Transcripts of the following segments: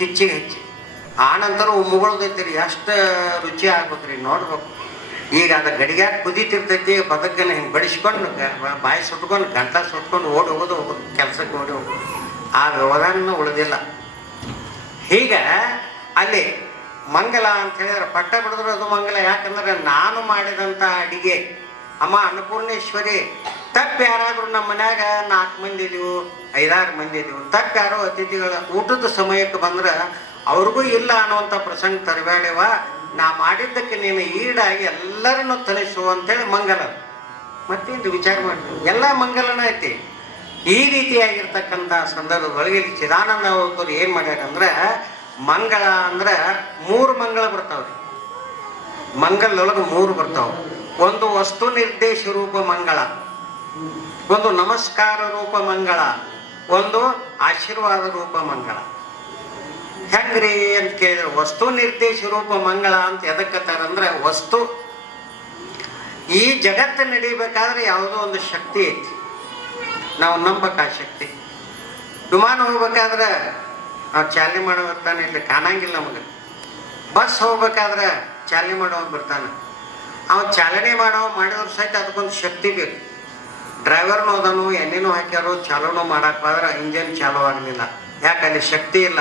ಕಿಚ್ಚಿಗೆ ಹೆಚ್ಚಿ. ಆ ನಂತರ ಮುಗುಳ್ದೈತಿ ಎಷ್ಟು ರುಚಿ ಆಗ್ಬೇಕ್ರಿ ನೋಡ್ಬೇಕು. ಈಗ ಅದು ಗಡಿಗ್ಯಾಗ ಕುದೀತಿರ್ತೈತಿ ಬದಕನ್ನ ಹಿಂಗೆ ಬಡಿಸ್ಕೊಂಡು ಬಾಯಿ ಸುಟ್ಕೊಂಡು, ಗಂಟ ಸುಟ್ಕೊಂಡು ಓಡಿ ಹೋಗೋದು ಹೋಗೋದು ಕೆಲಸಕ್ಕೆ ಓಡಿ ಹೋಗೋದು ಆ ವ್ಯವಧಾನ ಉಳಿದಿಲ್ಲ. ಹೀಗೆ ಅಲ್ಲಿ ಮಂಗಲ ಅಂತ ಹೇಳಿದ್ರೆ ಪಟ್ಟ ಬಿಡಿದ್ರು ಅದು ಮಂಗಲ. ಯಾಕಂದ್ರೆ ನಾನು ಮಾಡಿದಂಥ ಅಡಿಗೆ, ಅಮ್ಮ ಅನ್ನಪೂರ್ಣೇಶ್ವರಿ ತಪ್ಪು ಯಾರಾದರೂ ನಮ್ಮ ಮನ್ಯಾಗ ನಾಲ್ಕು ಮಂದಿ ಇದೀವು ಐದಾರು ಮಂದಿ ಇದೀವು ತಪ್ಪು ಯಾರೋ ಅತಿಥಿಗಳ ಊಟದ ಸಮಯಕ್ಕೆ ಬಂದ್ರೆ ಅವ್ರಿಗೂ ಇಲ್ಲ ಅನ್ನುವಂಥ ಪ್ರಸಂಗ ತರಬೇಡವ ನಾ ಮಾಡಿದ್ದಕ್ಕೆ ನೀನು ಈಡಾಗಿ ಎಲ್ಲರನ್ನು ಅಂತ ಅಂತೇಳಿ ಮಂಗಲ. ಮತ್ತೇನು ವಿಚಾರ ಮಾಡಿ ಎಲ್ಲ ಮಂಗಲನ ಐತಿ. ಈ ರೀತಿಯಾಗಿರ್ತಕ್ಕಂಥ ಸಂದರ್ಭದೊಳಗೆ ಇಲ್ಲಿ ಚಿದಾನಂದ ಅವರು ಏನು ಮಾಡ್ಯಾರಂದ್ರೆ, ಮಂಗಳ ಅಂದ್ರೆ ಮೂರು ಮಂಗಳ ಬರ್ತಾವ್ರಿ. ಮಂಗಲದೊಳಗೆ ಮೂರು ಬರ್ತಾವೆ. ಒಂದು ವಸ್ತು ನಿರ್ದೇಶ ರೂಪ ಮಂಗಳ. ಒಂದು ನಮಸ್ಕಾರ ರೂಪ ಮಂಗಳ, ಒಂದು ಆಶೀರ್ವಾದ ರೂಪ ಮಂಗಳ. ಹೆಂಗ್ರಿ ಅಂತ ಕೇಳಿದ್ರೆ, ವಸ್ತು ನಿರ್ದೇಶ ರೂಪ ಮಂಗಳ ಅಂತ ಎದಕ್ಕತ್ತಾರಂದ್ರೆ ವಸ್ತು ಈ ಜಗತ್ತು ನಡಿಬೇಕಾದ್ರೆ ಯಾವುದೋ ಒಂದು ಶಕ್ತಿ ಐತಿ. ನಾವು ನಂಬಕ ಆ ಶಕ್ತಿ. ವಿಮಾನ ಹೋಗ್ಬೇಕಾದ್ರೆ, ನಾವು ಚಾಲನೆ ಮಾಡೋ ಬರ್ತಾನೆ ಇಲ್ಲಿ ಕಾಣಂಗಿಲ್ಲ ನಮಗೆ. ಬಸ್ ಹೋಗ್ಬೇಕಾದ್ರೆ ಚಾಲನೆ ಮಾಡೋ ಬರ್ತಾನೆ. ಅವ ಚಾಲನೆ ಮಾಡೋ ಮಾಡಿದ್ರು ಸಹಿತ ಅದಕ್ಕೊಂದು ಶಕ್ತಿ ಬೇಕು. ಡ್ರೈವರ್ನು ಅದನು ಎಣ್ಣೆನೂ ಹಾಕ್ಯಾರು, ಚಾಲೂನು ಮಾಡಕ್ ಹೋದ್ರೆ ಇಂಜನ್ ಚಾಲೂ ಆಗಲಿಲ್ಲ. ಯಾಕೆ ಶಕ್ತಿ ಇಲ್ಲ?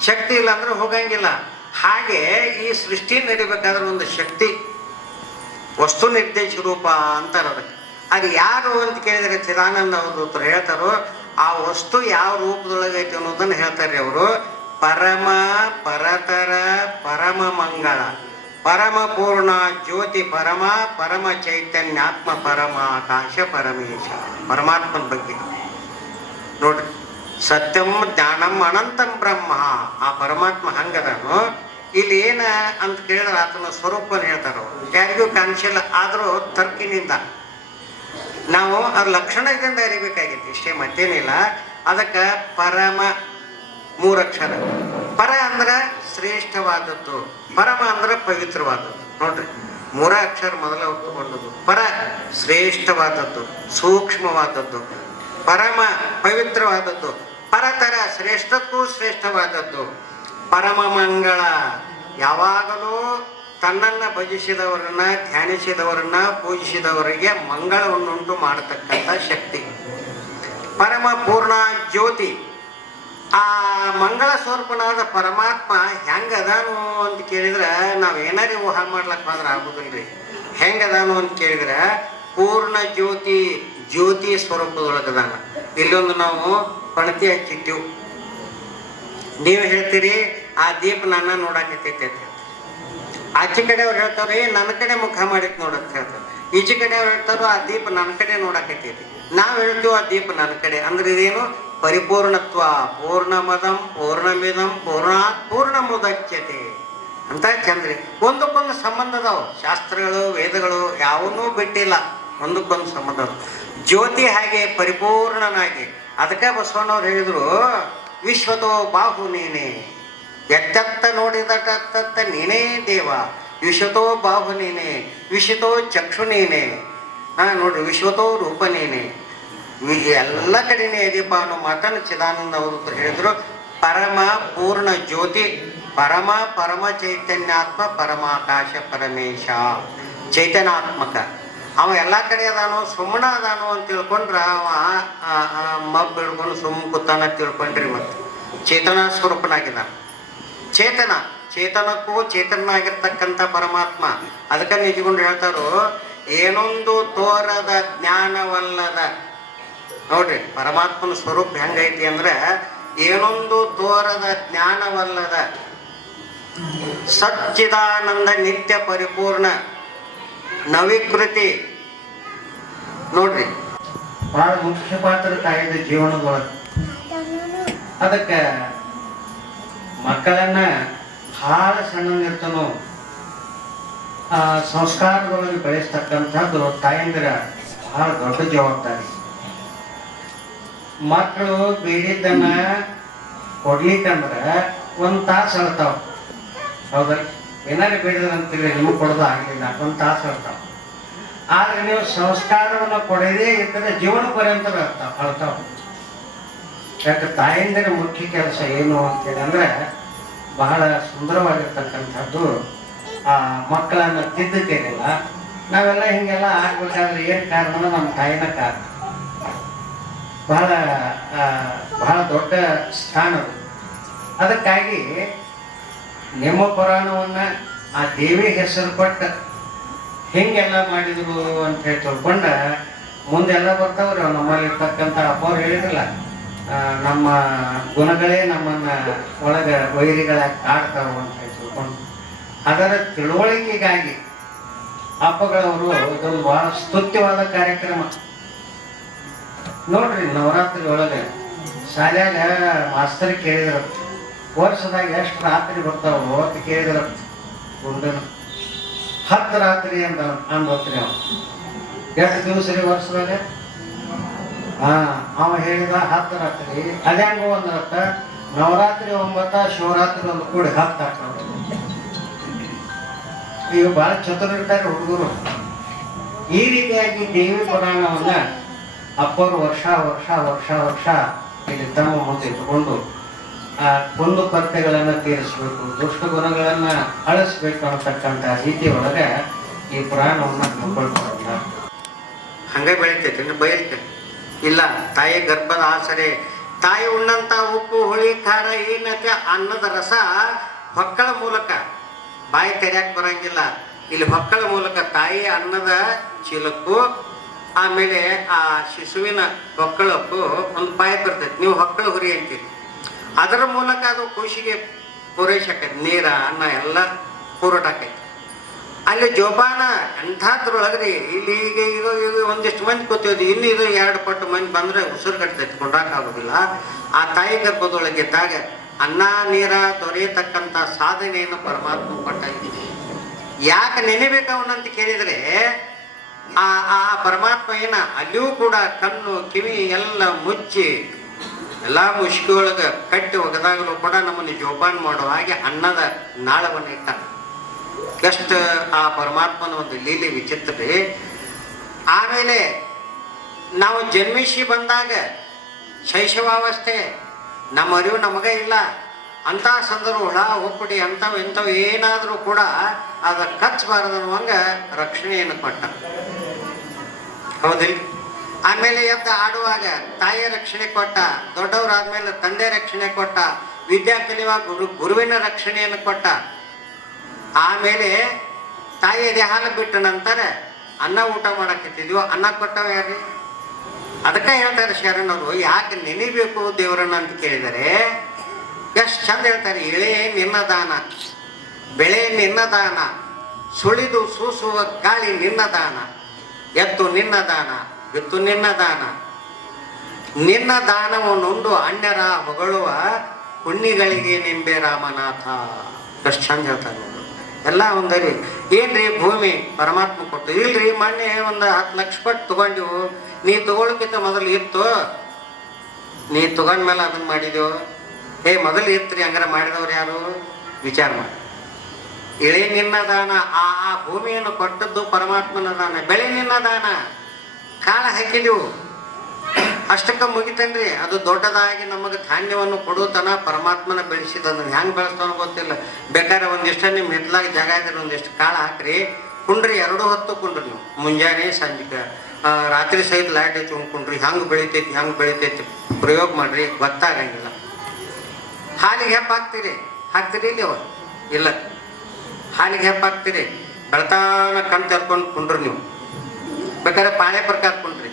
ಶಕ್ತಿ ಇಲ್ಲ ಅಂದ್ರೆ ಹೋಗಂಗಿಲ್ಲ. ಹಾಗೆ ಈ ಸೃಷ್ಟಿ ನಡಿಬೇಕಾದ್ರೆ ಒಂದು ಶಕ್ತಿ. ವಸ್ತು ನಿರ್ದೇಶ ರೂಪ ಅಂತಾರೆ ಅದಕ್ಕೆ. ಅದು ಯಾರು ಅಂತ ಕೇಳಿದರೆ ಚಿದಾನಂದ ಅವರು ಹೇಳ್ತಾರೋ, ಆ ವಸ್ತು ಯಾವ ರೂಪದೊಳಗೆ ಐತಿ ಅನ್ನೋದನ್ನ ಹೇಳ್ತಾರೆ ಅವರು. ಪರಮ, ಪರತರ, ಪರಮ ಮಂಗಳ. ಪರಮ ಪೂರ್ಣ ಜ್ಯೋತಿ ಪರಮ ಪರಮ ಚೈತನ್ಯಾತ್ಮ ಪರಮ ಆಕಾಶ ಪರಮೇಶ. ಪರಮಾತ್ಮನ ಬಗ್ಗೆ. ನೋಡ್ರಿ, ಸತ್ಯಂ ಜ್ಞಾನಂ ಅನಂತಂ ಬ್ರಹ್ಮ. ಆ ಪರಮಾತ್ಮ ಹಂಗದನು? ಇಲ್ಲಿ ಏನ ಅಂತ ಕೇಳಿದ್ರೆ ಆತನ ಸ್ವರೂಪನ ಹೇಳ್ತಾರೋ ಯಾರಿಗೂ ಕಾಣಿಸಿಲ್ಲ ಆದರೂ ತರ್ಕಿನಿಂದ. ನಾವು ಅದ್ರ ಲಕ್ಷಣದಿಂದ ಅರಿಬೇಕಾಗಿತ್ತು ಇಷ್ಟೇ ಮತ್ತೇನಿಲ್ಲ. ಅದಕ್ಕೆ ಪರಮ ಮೂರಕ್ಷರ. ಪರ ಅಂದ್ರೆ ಶ್ರೇಷ್ಠವಾದದ್ದು, ಪರಮ ಅಂದ್ರೆ ಪವಿತ್ರವಾದದ್ದು. ನೋಡ್ರಿ, ಮೂರ ಅಕ್ಷರ ಮೊದಲ ಒತ್ತುಕೊಂಡದ್ದು ಪರ ಶ್ರೇಷ್ಠವಾದದ್ದು, ಸೂಕ್ಷ್ಮವಾದದ್ದು, ಪರಮ ಪವಿತ್ರವಾದದ್ದು, ಪರತರ ಶ್ರೇಷ್ಠಕ್ಕೂ ಶ್ರೇಷ್ಠವಾದದ್ದು. ಪರಮ ಮಂಗಳ, ಯಾವಾಗಲೂ ತನ್ನನ್ನು ಭಜಿಸಿದವರನ್ನ, ಧ್ಯಾನಿಸಿದವರನ್ನ, ಪೂಜಿಸಿದವರಿಗೆ ಮಂಗಳವನ್ನುಂಟು ಮಾಡತಕ್ಕಂಥ ಶಕ್ತಿ. ಪರಮ ಪೂರ್ಣ ಜ್ಯೋತಿ. ಆ ಮಂಗಳ ಸ್ವರೂಪನಾದ ಪರಮಾತ್ಮ ಹೆಂಗದಾನೋ ಅಂತ ಕೇಳಿದ್ರೆ ನಾವು ಏನಾರೇ ಊಹ ಮಾಡ್ಲಕ್ಕೆ ಹೋದ್ರೆ ಆಗುದಿಲ್ರಿ. ಹೆಂಗದಾನು ಅಂತ ಕೇಳಿದ್ರೆ ಪೂರ್ಣ ಜ್ಯೋತಿ ಜ್ಯೋತಿ ಸ್ವರೂಪದೊಳಗದಾನ. ಇಲ್ಲೊಂದು ನಾವು ಪಣತಿ ಹಚ್ಚಿಟ್ಟಿವು. ನೀವು ಹೇಳ್ತೀರಿ, ಆ ದೀಪ ನನ್ನ ನೋಡಾಕತ್ತೈತೆ ಅಂತ. ಆಚೆ ಕಡೆ ಅವ್ರು ಹೇಳ್ತಾರೆ ನನ್ನ ಕಡೆ ಮುಖ ಮಾಡಿತ್ ನೋಡಂತ ಹೇಳ್ತಾರೆ. ಈಚೆ ಕಡೆ ಅವ್ರು ಹೇಳ್ತಾರೋ, ಆ ದೀಪ ನನ್ನ ಕಡೆ ನೋಡಾಕತ್ತೈತಿ ನಾವು ಹೇಳ್ತೀವಿ ಆ ದೀಪ ನನ್ನ ಕಡೆ. ಅಂದ್ರೆ ಇದೇನು? ಪರಿಪೂರ್ಣತ್ವ, ಪೂರ್ಣಮದಂ, ಪೂರ್ಣಮಿದಂ ಪೂರ್ಣ ಪೂರ್ಣ ಮುದಚ್ಯತೆ ಅಂತ ಚಂದ್ರಿ. ಒಂದಕ್ಕೊಂದು ಸಂಬಂಧ ಅದಾವು. ಶಾಸ್ತ್ರಗಳು, ವೇದಗಳು ಯಾವನ್ನೂ ಬಿಟ್ಟಿಲ್ಲ. ಒಂದಕ್ಕೊಂದು ಸಂಬಂಧ ಜ್ಯೋತಿ ಹಾಗೆ ಪರಿಪೂರ್ಣನಾಗಿ. ಅದಕ್ಕೆ ಬಸವಣ್ಣವ್ರು ಹೇಳಿದ್ರು, ವಿಶ್ವತೋ ಬಾಹು ನೀನೆ. ನೋಡಿದ ಕತ್ತತ್ತ ನೀನೇ ದೇವ. ವಿಶ್ವತೋ ಬಾಹು ನೀನೆ. ವಿಶ್ವತೋ ಚಕ್ಷು ನೀನೆ. ಹಾ, ನೋಡ್ರಿ, ವಿಶ್ವತೋ ರೂಪ ನೀನೆ. ಎಲ್ಲ ಕಡೆನೇ ಇದೆಯಪ್ಪ ಅನ್ನೋ ಮಾತನ್ನು ಚಿದಾನಂದ ಅವರು ಹೇಳಿದ್ರು. ಪರಮ ಪೂರ್ಣ ಜ್ಯೋತಿ, ಪರಮ ಪರಮ ಚೈತನ್ಯಾತ್ಮ, ಪರಮಾಕಾಶ ಪರಮೇಶ. ಚೈತನಾತ್ಮಕ. ಅವ ಎಲ್ಲ ಕಡೆ ಅದಾನೋ, ಸುಮ್ಮನ ಅದಾನೋ ಅಂತ ತಿಳ್ಕೊಂಡ್ರ ಅವ ಮಬ್ಬ್ ಹಿಡ್ಕೊಂಡು ಸುಮ್ಮ ಕೂತಾನ ತಿಳ್ಕೊಂಡ್ರಿ ಮತ್ತು. ಚೇತನ ಸ್ವರೂಪನಾಗಿದ್ದಾನ. ಚೇತನ, ಚೇತನಕ್ಕೂ ಚೇತನಾಗಿರ್ತಕ್ಕಂಥ ಪರಮಾತ್ಮ. ಅದಕ್ಕೆ ನಿಜಗೊಂಡು ಹೇಳ್ತಾರೋ, ಏನೊಂದು ತೋರದ ಜ್ಞಾನವಲ್ಲದ ನೋಡ್ರಿ ಪರಮಾತ್ಮನ ಸ್ವರೂಪ ಹೆಂಗೈತಿ ಅಂದ್ರೆ ಏನೊಂದು ತೋರದ ಜ್ಞಾನವಲ್ಲದ ಸಚ್ಚಿದಾನಂದ ನಿತ್ಯ ಪರಿಪೂರ್ಣ ನವೀಕೃತಿ. ನೋಡ್ರಿ. ಬಹಳ ಮುಖ್ಯ ಪಾತ್ರ ತಾಯಿದ ಜೀವನದೊಳಗೆ. ಅದಕ್ಕೆ ಮಕ್ಕಳನ್ನ ಬಹಳ ಸಣ್ಣನಿರ್ತನೋ ಆ ಸಂಸ್ಕಾರದೊಳಗೆ ಬೆಳೆಸ್ತಕ್ಕಂಥದ್ದು ತಾಯಂದಿರ ಬಹಳ ದೊಡ್ಡ ಜವಾಬ್ದಾರಿ. ಮಕ್ಕಳು ಬೀಳಿದ್ದನ್ನ ಕೊಡ್ಲಿಕ್ಕಂದ್ರ ಒಂದ್ ತಾಸು ಅಳ್ತಾವ ಹೌದಲ್ಲ ಏನಾರು ಬೇಡಿದ್ರೆ ಅಂತೀವಿ ನಿಮಗೆ ಕೊಡೋದು ಆಗಲಿಲ್ಲ, ಒಂದ್ ತಾಸು ಅಳ್ತಾವ ಆದ್ರೆ ನೀವು ಸಂಸ್ಕಾರವನ್ನು ಕೊಡದೇ ಇದ್ದರೆ ಜೀವನ ಪರ್ಯಂತ ಅಳ್ತಾವ ಅಳ್ತಾವ ಯಾಕೆ ತಾಯಂದಿರ ಮುಖ್ಯ ಕೆಲಸ ಏನು ಅಂತೇಳಿ ಅಂದ್ರೆ ಬಹಳ ಸುಂದರವಾಗಿರ್ತಕ್ಕಂಥದ್ದು ಆ ಮಕ್ಕಳನ್ನ ತಿದ್ದುತ್ತೇನಿಲ್ಲ ನಾವೆಲ್ಲ ಹಿಂಗೆಲ್ಲ ಆಗ್ಬೇಕಾದ್ರೆ ಏನ್ ಕಾರಣ ನಮ್ಮ ತಾಯಿನ ಕಾರಣ. ಬಹಳ ಬಹಳ ದೊಡ್ಡ ಸ್ಥಾನ ಅದು. ಅದಕ್ಕಾಗಿ ನಿಮ್ಮ ಪುರಾಣವನ್ನ ಆ ದೇವಿ ಹೆಸರು ಪಟ್ಟ ಹೆಂಗೆಲ್ಲ ಮಾಡಿದ್ರು ಅಂತ ಹೇಳಿ ತಿಳ್ಕೊಂಡ ಮುಂದೆಲ್ಲ ಬರ್ತಾವ್ರಿ ಅವ್ರು ನಮ್ಮಲ್ಲಿ ಇರ್ತಕ್ಕಂಥ ಅಪ್ಪವ್ರು ಹೇಳಿದ್ರಲ್ಲ ನಮ್ಮ ಗುಣಗಳೇ ನಮ್ಮನ್ನು ಒಳಗೆ ವೈರಿಗಳಾಗಿ ಕಾಡ್ತಾವ ಅಂತ ಹೇಳಿ ತಿಳ್ಕೊಂಡು, ಅದರ ತಿಳುವಳಿಕೆಗಾಗಿ ಅಪ್ಪಗಳವರು ಇದೊಂದು ಬಹಳ ಸ್ತುತ್ಯವಾದ ಕಾರ್ಯಕ್ರಮ. ನೋಡ್ರಿ, ನವರಾತ್ರಿ ಒಳಗೆ ಶಾಲ್ಯಾಗ ಮಾಸ್ತರಿ ಕೇಳಿದ್ರು? ವರ್ಷದಾಗ ಎಷ್ಟು ರಾತ್ರಿ ಬರ್ತಾವ ಅಂತ ಕೇಳಿದ್ರು. ಗುಂಡನ ಹತ್ತು ರಾತ್ರಿ ಅಂತ ಅನ್ಬೋತ್ರಿ ಅವ ಎಷ್ಟು ದಿವಸ ರೀ ವರ್ಷದಾಗ? ಹಾ ಅವ ಹೇಳಿದ ಹತ್ತು ರಾತ್ರಿ. ಅದ್ಯಾಂಗ ಒಂದರತ್ತ, ನವರಾತ್ರಿ ಒಂಬತ್ತ, ಶಿವರಾತ್ರಿ ಒಂದು ಕೂಡಿ ಹತ್ತು ಹಾಕ್ತಾವ ಇವು ಭಾಳ ಚತುರ ಇರ್ತಾರೆ ಹುಡುಗರು. ಈ ರೀತಿಯಾಗಿ ದೇವಿ ಪುರಾಣವನ್ನ ಅಪ್ಪರು ವರ್ಷ ವರ್ಷ ವರ್ಷ ವರ್ಷ ಇಲ್ಲಿ ತಮ್ಮ ಮುಂದೆ ಇಟ್ಟುಕೊಂಡು, ಆ ಕುಂದು ಕರ್ತೆಗಳನ್ನ ತೀರಿಸಬೇಕು, ದುಷ್ಟ ಗುಣಗಳನ್ನು ಅಳಿಸ್ಬೇಕು ಅನ್ನತಕ್ಕಂಥ ರೀತಿ ಒಳಗೆ ಈ ಪುರಾಣವನ್ನ ತಿಳ್ಕೊಳ್ತಾರಲ್ಲ ಹಂಗೆ ಬೆಳಿತೈತಿ ಬೈತೆ ಇಲ್ಲ, ತಾಯಿ ಗರ್ಭದ ಆಸರೆ, ತಾಯಿ ಉಣ್ಣಂತ ಉಪ್ಪು, ಹುಳಿ, ಖಾರ ಏನಕ್ಕೆ ಅನ್ನದ ರಸ ಹೊಕ್ಕಳ ಮೂಲಕ. ಬಾಯಿ ತೆರೆಯಕ್ಕೆ ಬರಂಗಿಲ್ಲ. ಇಲ್ಲಿ ಹೊಕ್ಕಳ ಮೂಲಕ ತಾಯಿ ಅನ್ನದ ಚೀಲಕ್ಕೂ ಆಮೇಲೆ ಆ ಶಿಶುವಿನ ಹೊಕ್ಕಳಕ್ಕೂ ಒಂದು ಪಾಯ ಇರ್ತೈತಿ ನೀವು ಹೊಕ್ಕಳ ಹುರಿ ಅಂತೀರಿ. ಅದರ ಮೂಲಕ ಅದು ಖುಷಿಗೆ ಪೂರೈಸಕೈತಿ ನೀರ, ಅನ್ನ ಎಲ್ಲ ಪೂರಟ ಆಕೈತಿ. ಅಲ್ಲಿ ಜೋಪಾನ ಎಂಥದ್ರೊಳಗ್ರಿ ಇಲ್ಲಿ ಈಗ ಈಗ ಈಗ ಒಂದಿಷ್ಟು ಮಂದಿ ಕೂತೀವಿ ಇನ್ನು ಇದು ಎರಡು ಪಟ್ಟು ಮಂದಿ ಬಂದರೆ ಉಸಿರು ಕಟ್ತೈತಿ. ಕೊಂಡಾಕ ಆಗೋದಿಲ್ಲ. ಆ ತಾಯಿ ಗರ್ಭದೊಳಗಿದ್ದಾಗ ಅನ್ನ, ನೀರ ದೊರೆಯತಕ್ಕಂಥ ಸಾಧನೆಯನ್ನು ಪರಮಾತ್ಮ ಕೊಟ್ಟಾಗಿದೆ ಯಾಕೆ ನೆನೆಬೇಕು ಅವನಂತ ಕೇಳಿದ್ರೆ ಆ ಆ ಪರಮಾತ್ಮ ಏನ ಅಲ್ಲಿಯೂ ಕೂಡ ಕಣ್ಣು, ಕಿವಿ ಎಲ್ಲ ಮುಚ್ಚಿ ಎಲ್ಲ ಮುಷ್ಕಿ ಒಳಗೆ ಕಟ್ಟಿ ಒಗದಾಗಲೂ ಕೂಡ ನಮ್ಮನ್ನು ಜೋಪಾನ ಮಾಡೋ ಹಾಗೆ ಅನ್ನದ ನಾಳವನ್ನು ಇಟ್ಟ ಎಷ್ಟು ಆ ಪರಮಾತ್ಮನ ಒಂದು ಲೀಲೆ ವಿಚಿತ್ರ. ಆಮೇಲೆ ನಾವು ಜನ್ಮಿಸಿ ಬಂದಾಗ ಶೈಶವಾವಸ್ಥೆ, ನಮ್ಮ ಅರಿವು ನಮಗೇ ಇಲ್ಲ. ಅಂಥ ಸಂದರ್ಭ ಹುಳ ಹುಪ್ಪಡಿ ಅಂಥವು, ಇಂಥವು ಏನಾದರೂ ಕೂಡ ಅದ ಕಚ್ಚಬಾರದು ಅನ್ನುವಂಗ ರಕ್ಷಣೆಯನ್ನು ಕೊಟ್ಟ. ಹೌದಿಲ್ಲ ಆಮೇಲೆ ಎದ್ದ ಆಡುವಾಗ ತಾಯಿಯ ರಕ್ಷಣೆ ಕೊಟ್ಟ ದೊಡ್ಡವರಾದ್ಮೇಲೆ ತಂದೆ ರಕ್ಷಣೆ ಕೊಟ್ಟ ವಿದ್ಯಾ ಗುರು, ಗುರುವಿನ ರಕ್ಷಣೆಯನ್ನು ಕೊಟ್ಟ. ಆಮೇಲೆ ತಾಯಿಯ ದೇಹಾಲ ಬಿಟ್ಟ ನಂತರ ಅನ್ನ ಊಟ ಮಾಡಕತ್ತಿದ್ವು. ಅನ್ನ ಕೊಟ್ಟವ ಯಾರ್ರಿ? ಅದಕ್ಕೆ ಹೇಳ್ತಾರೆ ಶರಣರು ಯಾಕೆ ನೆನಿಬೇಕು ದೇವರನ್ನ ಅಂತ ಕೇಳಿದರೆ, ಎಷ್ಟು ಚಂದ ಹೇಳ್ತಾರೆ ಇಳೆ ನಿನ್ನ ದಾನ, ಬೆಳೆ ನಿನ್ನ ದಾನ, ಸುಳಿದು ಸೂಸುವ ಗಾಳಿ ನಿನ್ನ ದಾನ. ಎತ್ತು ನಿನ್ನ ದಾನ, ಬಿತ್ತು ನಿನ್ನ ದಾನ. ನಿನ್ನ ದಾನವನ್ನುಂಡು ಅನ್ಯರ ಹೊಗಳುವ ಹುಣ್ಣಿಗಳಿಗೆ ನಿಂಬೆ ರಾಮನಾಥ. ಎಷ್ಟು ಚಂದ ಹೇಳ್ತಾರೆ. ಎಲ್ಲ ಒಂದರಿ ಏನ್ರಿ ಭೂಮಿ ಪರಮಾತ್ಮ ಕೊಟ್ಟು? ಇಲ್ರಿ, ಮೊನ್ನೆ ಒಂದು ಹತ್ತು ಲಕ್ಷ ಪಟ್ಟು ತಗೊಂಡಿವು. ನೀ ತಗೊಳಕ್ಕಿಂತ ಮೊದಲು ಇತ್ತು. ನೀ ತಗೊಂಡ್ಮೇಲೆ ಅದನ್ನ ಮಾಡಿದೆವು ಏ, ಮೊದಲು ಇತ್ತು ರೀ ಹಂಗಾರ ಮಾಡಿದವ್ರು ಯಾರು? ವಿಚಾರ ಮಾಡಿ. ಇಳೆ ನಿನ್ನ ದಾನ, ಆ ಆ ಭೂಮಿಯನ್ನು ಕೊಟ್ಟದ್ದು ಪರಮಾತ್ಮನ ದಾನ. ಬೆಳೆ ನಿನ್ನ ದಾನ. ಕಾಲ ಹಾಕಿದೆವು. ಅಷ್ಟಕ್ಕ ಮುಗಿತನ್ರಿ? ಅದು ದೊಡ್ಡದಾಗಿ ನಮಗೆ ಧಾನ್ಯವನ್ನು ಕೊಡುತನ ಪರಮಾತ್ಮನ ಬೆಳೆಸಿದನ್ನು ಹೆಂಗೆ ಬೆಳೆಸ್ತಾನೋ ಗೊತ್ತಿಲ್ಲ. ಬೇಕಾದ್ರೆ ಒಂದಿಷ್ಟ ನಿಮ್ಮ ಹಿತ್ಲಾಗ ಜಾಗ ಇದ್ರೆ ಒಂದಿಷ್ಟು ಕಾಳ ಹಾಕ್ರಿ. ಕುಂಡ್ರಿ, ಎರಡು ಹೊತ್ತು ಕುಂಡ್ರಿ ನೀವು. ಮುಂಜಾನೆ ಸಂಜೆ ರಾತ್ರಿ ಸಹಿತ ಲೈಟ್ ಹಚ್ಚಿ ಕುಂಡ್ರಿ. ಹೆಂಗೆ ಬೆಳಿತೈತಿ ಹೆಂಗೆ ಬೆಳಿತೈತಿ ಪ್ರಯೋಗ ಮಾಡ್ರಿ. ಗೊತ್ತಾಗಂಗಿಲ್ಲ. ಹಾಲಿಗೆ ಹೆಪ್ಪ ಹಾಕ್ತೀರಿ? ಹಾಕ್ತೀರಿ ಇಲ್ಲಿ ಅವ? ಇಲ್ಲ. ಹಾಲಿಗೆ ಹೆಪ್ಪಾಗ್ತೀರಿ ಬೆಳತಾನ ಕಣ್ ತೆರ್ಕೊಂಡು ಕುಂಡ್ರಿ ನೀವು. ಬೇಕಾದ್ರೆ ಪಾಳೆ ಪ್ರಕಾರ ಕುಂಡ್ರಿ.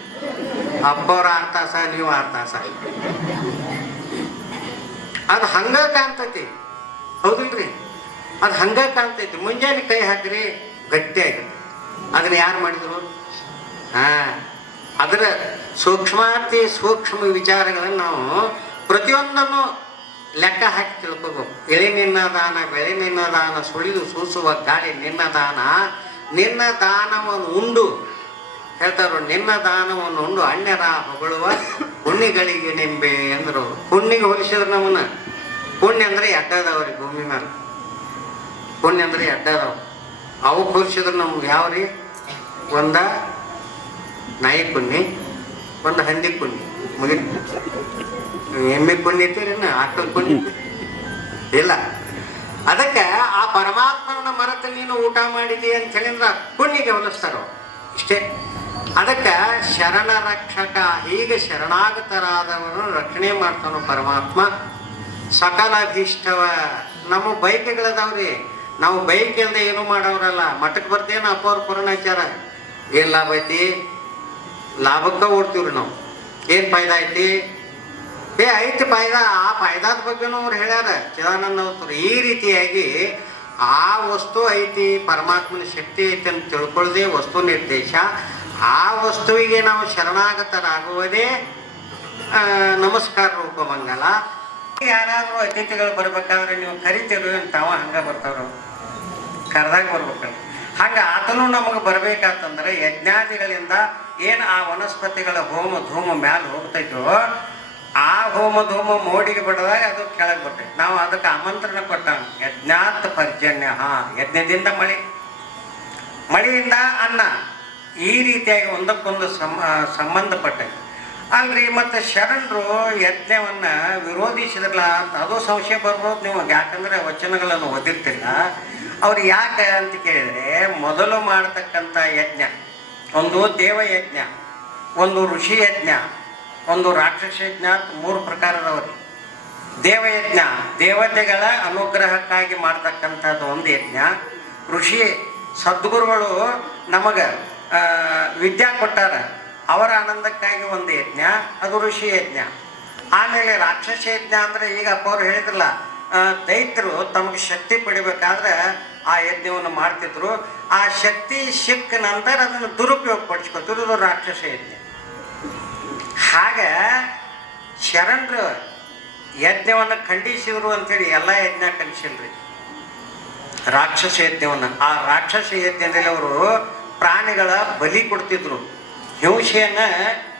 ಅಪ್ಪವ್ರ ಆರು ತಾಸ, ನೀವು ಆರು ತಾಸ. ಅದು ಹಂಗ ಕಾಣ್ತೈತಿ. ಹೌದಿಲ್ರಿ ಅದು ಹಂಗ ಕಾಣ್ತೈತಿ. ಮುಂಜಾನೆ ಕೈ ಹಾಕ್ರಿ ಗಟ್ಟಿಯಾಗಿ ಅದನ್ನ ಯಾರು ಮಾಡಿದ್ರು? ಹಾ. ಅದರ ಸೂಕ್ಷ್ಮಾತಿ ಸೂಕ್ಷ್ಮ ವಿಚಾರಗಳನ್ನು ನಾವು ಪ್ರತಿಯೊಂದನ್ನು ಲೆಕ್ಕ ಹಾಕಿ ತಿಳ್ಕೋಬೇಕು. ಎಳೆ ನಿನ್ನ ದಾನ, ಬೆಳೆ ನಿನ್ನ ದಾನ, ಸುಳಿದು ಸೂಸುವ ಗಾಳಿ ನಿನ್ನ ದಾನ. ನಿನ್ನ ದಾನವನ್ನು ಉಂಡು. ಹೇಳ್ತಾರೋ ನಿನ್ನ ದಾನವನ್ನು ಉಂಡು, ಅಣ್ಣರ ಹೊಗಳುವ ಪುಣ್ಯಗಳಿಗೆ ನಿಂಬೆ ಅಂದರು. ಪುಣ್ಯಗೆ ಹೋಲಿಸಿದ್ರು ನಮ್ಮನ್ನ. ಪುಣ್ಯ ಅಂದ್ರೆ ಎಡ್ಡದವ್ರಿ ಭೂಮಿ ಮೇಲೆ ಪುಣ್ಯ ಅಂದ್ರೆ ಎಡ್ಡದವ್. ಅವು ಹೋಲಿಸಿದ್ರು ನಮ್ಗೆ ಯಾವ್ರಿ? ಒಂದ ನಾಯಿ ಪುಣ್ಯ ಒಂದು ಹಂದಿ ಪುಣ್ಯ. ಮುಗಿತು. ಎಮ್ಮೆ ಕುನ್ನಿ ಆಕಲ್ ಕುನ್ನಿ ಇಲ್ಲ. ಅದಕ್ಕೆ ಆ ಪರಮಾತ್ಮನ ಮರೆತು ನೀನು ಊಟ ಮಾಡಿದಿ ಅಂತ ಹೇಳಿದ್ರೆ ಪುಣ್ಯಗೆ ಹೋಲಿಸ್ತಾರ. ಇಷ್ಟೇ. ಅದಕ್ಕೆ ಶರಣ ರಕ್ಷಕ, ಹೀಗೆ ಶರಣಾಗತರಾದವನು ರಕ್ಷಣೆ ಮಾಡ್ತಾನೋ ಪರಮಾತ್ಮ? ಸಕಲ ಅಭೀಷ್ಟವ ನಮ್ಮ ಬೈಕ್ಗಳದಾವ್ರಿ. ನಾವು ಬೈಕ್ ಇಲ್ಲದೆ ಏನು ಮಾಡೋರಲ್ಲ ಮಠಕ್ಕೆ ಬರ್ತೇನ ಅಪ್ಪವ್ರ ಪುರಾಣಾಚಾರ. ಏನು ಲಾಭ ಐತಿ ಲಾಭಕ್ಕೆ ಓಡ್ತೀವ್ರಿ ನಾವು. ಏನ್ ಫಾಯ್ದಾ ಐತಿ? ಏ ಐತಿ ಫಾಯ್ದಾ ಆ ಫಾಯ್ದಾದ ಬಗ್ಗೆನೂ ಅವ್ರು ಹೇಳ್ಯಾರ. ಚಿದಾನಂದ ಈ ರೀತಿಯಾಗಿ ಆ ವಸ್ತು ಐತಿ, ಪರಮಾತ್ಮನ ಶಕ್ತಿ ಐತಿ ಅಂತ ತಿಳ್ಕೊಳ್ಳದೆ ವಸ್ತು ನಿರ್ದೇಶ. ಆ ವಸ್ತುವಿಗೆ ನಾವು ಶರಣಾಗತರಾಗುವುದೇ ನಮಸ್ಕಾರ ರೂಪಮಂಗಲ ಯಾರಾದರೂ ಅತಿಥಿಗಳು ಬರ್ಬೇಕಾದ್ರೆ ನೀವು ಕರಿತೀರಿ ಅಂತಾವ ಹಂಗ ಬರ್ತಾರ ಕರೆದಾಗ ಬರ್ಬೇಕಲ್ಲ ಹಂಗ ಆತನು ನಮಗೆ ಬರ್ಬೇಕಾತಂದ್ರೆ ಯಜ್ಞಾದಿಗಳಿಂದ ಏನು ಆ ವನಸ್ಪತಿಗಳ ಹೋಮ ಧೂಮ ಮ್ಯಾಲೆ ಹೋಗ್ತೈತೋ ಆ ಹೋಮ ಧೂಮ ಮೋಡಿಗೆ ಬಿಡದಾಗ ಅದು ಕೆಳಗೆ ಬರ್ತೈತೆ. ನಾವು ಅದಕ್ಕೆ ಆಮಂತ್ರಣ ಕೊಟ್ಟಾನ. ಯಜ್ಞಾತ್ ಪರ್ಜನ್ಯ, ಹಾ, ಯಜ್ಞದಿಂದ ಮಳೆ. ಮಳೆಯಿಂದ ಅನ್ನ. ಈ ರೀತಿಯಾಗಿ ಒಂದಕ್ಕೊಂದು ಸಂಬಂಧಪಟ್ಟ ಸಂಬಂಧಪಟ್ಟೆ. ಅಲ್ರಿ, ಮತ್ತೆ ಶರಣರು ಯಜ್ಞವನ್ನ ವಿರೋಧಿಸಿದ್ರಲ್ಲ ಅಂತ ಅದು ಸಂಶಯ ಬರ್ಬೋದು ನೀವು. ಯಾಕಂದ್ರೆ ವಚನಗಳನ್ನು ಓದಿರ್ತಿಲ್ಲ. ಅವ್ರು ಯಾಕೆ ಅಂತ ಕೇಳಿದ್ರೆ, ಮೊದಲು ಮಾಡತಕ್ಕಂಥ ಯಜ್ಞ, ಒಂದು ದೇವಯಜ್ಞ, ಒಂದು ಋಷಿ ಯಜ್ಞ ಒಂದು ರಾಕ್ಷಸ ಯಜ್ಞ, ಮೂರು ಪ್ರಕಾರದವ್ರಿ. ದೇವಯಜ್ಞ, ದೇವತೆಗಳ ಅನುಗ್ರಹಕ್ಕಾಗಿ ಮಾಡ್ತಕ್ಕಂಥದ್ದು ಒಂದು ಯಜ್ಞ. ಋಷಿ ಸದ್ಗುರುಗಳು ನಮಗೆ ವಿದ್ಯಾ ಕೊಟ್ಟಾರ. ಅವರ ಆನಂದಕ್ಕಾಗಿ ಒಂದು ಯಜ್ಞ, ಅದು ಋಷಿ ಯಜ್ಞ. ಆಮೇಲೆ ರಾಕ್ಷಸ ಯಜ್ಞ ಅಂದರೆ ಈಗ ಅಪ್ಪ ಅವ್ರು ಹೇಳಿದ್ರಲ್ಲ ದೈತರು ತಮಗೆ ಶಕ್ತಿ ಪಡಿಬೇಕಾದ್ರೆ ಆ ಯಜ್ಞವನ್ನು ಮಾಡ್ತಿದ್ರು. ಆ ಶಕ್ತಿ ಸಿಕ್ಕ ನಂತರ ಅದನ್ನು ದುರುಪಯೋಗ ಪಡಿಸ್ಕೊತಿರೋದು ರಾಕ್ಷಸ ಯಜ್ಞ. ಹಾಗ ಶರಣರು ಯಜ್ಞವನ್ನು ಖಂಡಿಸಿದ್ರು ಅಂತೇಳಿ ಎಲ್ಲ ಯಜ್ಞ ಖಂಡಿಸಿಲ್ರಿ. ರಾಕ್ಷಸ ಯಜ್ಞವನ್ನು. ಆ ರಾಕ್ಷಸ ಯಜ್ಞದಲ್ಲಿ ಅವರು ಪ್ರಾಣಿಗಳ ಬಲಿ ಕೊಡ್ತಿದ್ರು. ಹಿಂಸೆಯನ್ನ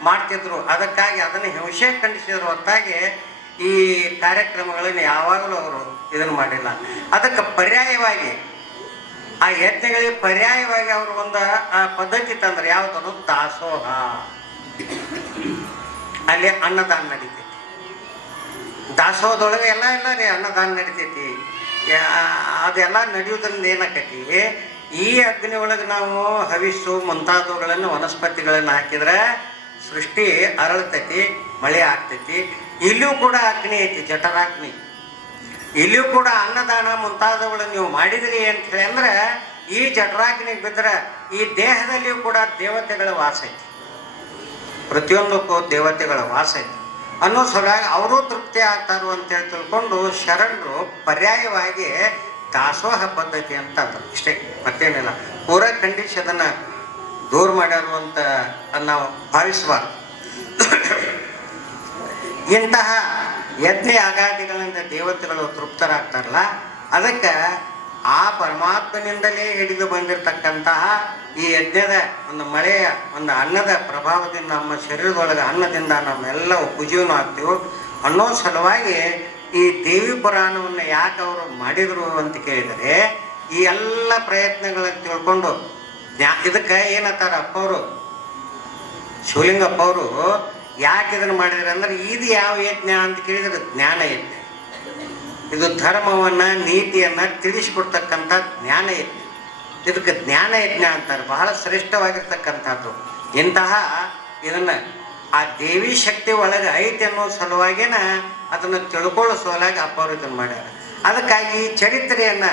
ಮಾಡ್ತಿದ್ರು. ಅದಕ್ಕಾಗಿ ಅದನ್ನು ಹಿಂಸೆ ಖಂಡಿಸಿದ್ರು ಹೊತ್ತಾಗಿ ಈ ಕಾರ್ಯಕ್ರಮಗಳನ್ನು ಯಾವಾಗಲೂ ಅವರು ಇದನ್ನು ಮಾಡಿಲ್ಲ. ಅದಕ್ಕೆ ಪರ್ಯಾಯವಾಗಿ ಆ ಯಜ್ಞಗಳಿಗೆ ಪರ್ಯಾಯವಾಗಿ ಅವರು ಒಂದು ಪದ್ಧತಿ ತಂದ್ರೆ. ಯಾವ್ದು ದಾಸೋಹ. ಅಲ್ಲಿ ಅನ್ನದಾನ ನಡಿತೈತಿ. ದಾಸೋಹದೊಳಗೆ ಎಲ್ಲ ಎಲ್ಲ ರೀ ಅನ್ನದಾನ ನಡಿತೈತಿ. ಅದೆಲ್ಲ ನಡೆಯುವುದರಿಂದ ಏನಾಕತಿ? ಈ ಅಗ್ನಿ ಒಳಗೆ ನಾವು ಹವಿಸ್ಸು ಮುಂತಾದವುಗಳನ್ನು ವನಸ್ಪತಿಗಳನ್ನು ಹಾಕಿದ್ರೆ ಸೃಷ್ಟಿ ಅರಳತೈತಿ, ಮಳೆ ಆಗ್ತೈತಿ. ಇಲ್ಲಿಯೂ ಕೂಡ ಅಗ್ನಿ ಐತಿ, ಜಠರಾಗ್ನಿ. ಇಲ್ಲಿಯೂ ಕೂಡ ಅನ್ನದಾನ ಮುಂತಾದವುಗಳನ್ನು ನೀವು ಮಾಡಿದ್ರಿ ಅಂತ ಹೇಳಿ ಅಂದ್ರೆ ಈ ಜಠರಾಗ್ನಿಗೆ ಬಿದ್ದರೆ ಈ ದೇಹದಲ್ಲಿಯೂ ಕೂಡ ದೇವತೆಗಳ ವಾಸ ಐತಿ. ಪ್ರತಿಯೊಂದಕ್ಕೂ ದೇವತೆಗಳ ವಾಸ ಐತಿ ಅನ್ನೋ ಸಲುವಾಗಿ ಅವರೂ ತೃಪ್ತಿ ಆಗ್ತಾರು ಅಂತೇಳಿ ತಿಳ್ಕೊಂಡು ಶರಣರು ಪರ್ಯಾಯವಾಗಿ ದಾಸೋಹ ಪದ್ಧತಿ ಅಂತ ಇಷ್ಟೇ, ಮತ್ತೇನಿಲ್ಲ. ಪೂರ ಖಂಡಿಸಿ ಅದನ್ನು ದೂರ ಮಾಡ್ಯಾರು ಅಂತ ನಾವು ಭಾವಿಸಬಾರ್ದು ಇಂತಹ ಯಜ್ಞ ಅಗಾದಿಗಳಿಂದ ದೇವತೆಗಳು ತೃಪ್ತರಾಗ್ತಾರಲ್ಲ, ಅದಕ್ಕೆ ಆ ಪರಮಾತ್ಮನಿಂದಲೇ ಹಿಡಿದು ಬಂದಿರತಕ್ಕಂತಹ ಈ ಯಜ್ಞದ ಒಂದು ಮಳೆಯ ಒಂದು ಅನ್ನದ ಪ್ರಭಾವದಿಂದ ನಮ್ಮ ಶರೀರದೊಳಗೆ ಅನ್ನದಿಂದ ನಮ್ಮೆಲ್ಲ ಉಪಜೀವನ ಆಗ್ತೀವಿ ಅನ್ನೋ ಸಲುವಾಗಿ ಈ ದೇವಿ ಪುರಾಣವನ್ನು ಯಾಕೆ ಅವರು ಮಾಡಿದರು ಅಂತ ಕೇಳಿದರೆ, ಈ ಎಲ್ಲ ಪ್ರಯತ್ನಗಳನ್ನು ತಿಳ್ಕೊಂಡು ಜ್ಞಾ, ಇದಕ್ಕೆ ಏನಂತಾರ ಅಪ್ಪವರು ಶಿವಲಿಂಗಪ್ಪ ಅವರು ಯಾಕೆ ಇದನ್ನು ಮಾಡಿದ್ರು ಅಂದ್ರೆ, ಇದು ಯಾವ ಯಜ್ಞ ಅಂತ ಕೇಳಿದ್ರೆ ಜ್ಞಾನ ಯಜ್ಞ. ಇದು ಧರ್ಮವನ್ನು, ನೀತಿಯನ್ನು ತಿಳಿಸ್ಕೊಡ್ತಕ್ಕಂಥ ಜ್ಞಾನ ಯಜ್ಞ. ಇದಕ್ಕೆ ಜ್ಞಾನ ಯಜ್ಞ ಅಂತಾರೆ. ಬಹಳ ಶ್ರೇಷ್ಠವಾಗಿರ್ತಕ್ಕಂಥದ್ದು. ಇಂತಹ ಇದನ್ನ ಆ ದೇವಿ ಶಕ್ತಿ ಒಳಗೆ ಐತೆ ಅನ್ನೋ ಸಲುವಾಗಿನ ಅದನ್ನು ತಿಳ್ಕೊಳ್ಳೋ ಸಲುವಾಗಿ ಅಪ್ಪವರು ಇದನ್ನು ಮಾಡ್ಯಾರ. ಅದಕ್ಕಾಗಿ ಚರಿತ್ರೆಯನ್ನ